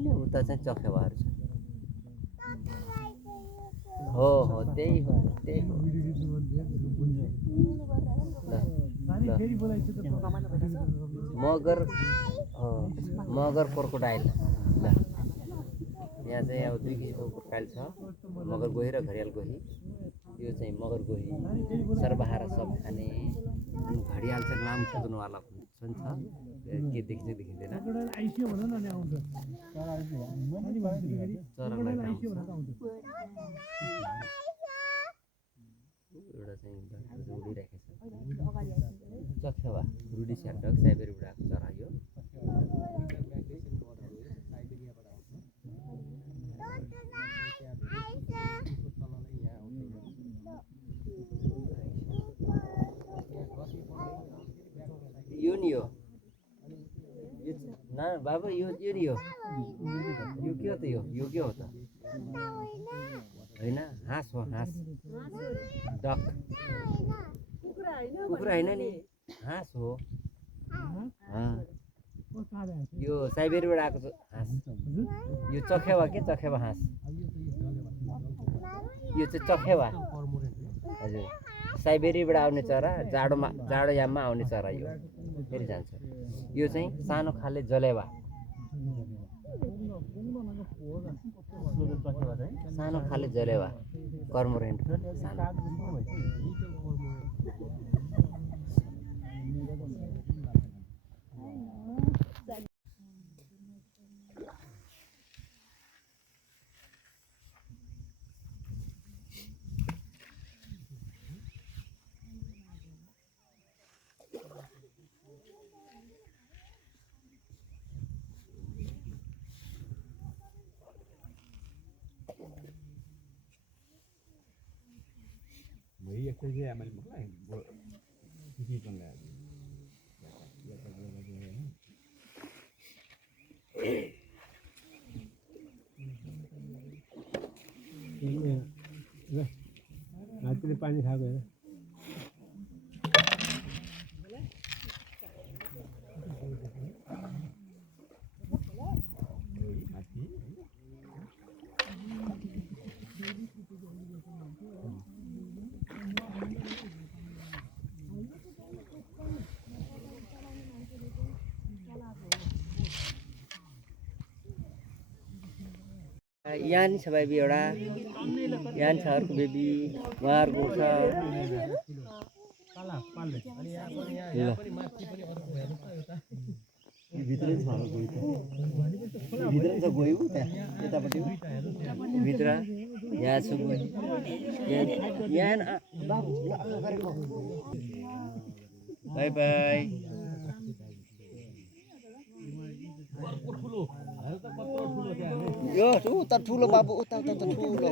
अनि उता चाहिँ चखेवाहरू छ हो हो त्यही हो त्यही हो मगर हो मगर क्रोकोडाइल ल यहाँ चाहिँ अब दुई किसिमको क्रोकोडाइल छ मगर गोही र घरियाल गोही यो चाहिँ मगर गोही सर्वहारा सब खाने अनि घडियाल चाहिँ लाम कुद्नुवाला पनि छ के देखिन्छ देखिँदैन चरालाई एउटा चाहिँ उडिरहेको छ चखेवा रुडी स्याक्टक साइबेरियाबाट आएको चरा यो यो नि हो ना बाबा यो नि हो यो के हो त यो के हो त होइन हाँस हो हाँस डक कुखुरा होइन नि हाँस हो यो साइबेरियाबाट आएको हाँस यो चखेवा के चखेवा हाँस यो चाहिँ चखेवा हजुर साइबेरियाबाट आउने चरा जाडो याममा आउने चरा यो फेरि जान्छ यो चाहिँ सानो खाले जलेवा सानो खाले जलेवा कर्मोरेन्ट सानो Mấy cái gì mà mất lại gì còn lại हातले पानी खाएको होइन यहाँ नि छ बेबी एउटा यहाँ छ अर्को बेबी उहाँहरूको छ भित्र छ गयो त्यहाँ यतापट्टि भित्र यहाँ छ यहाँ बाई बाई यो उता ठुलो बाबु उता ठुलो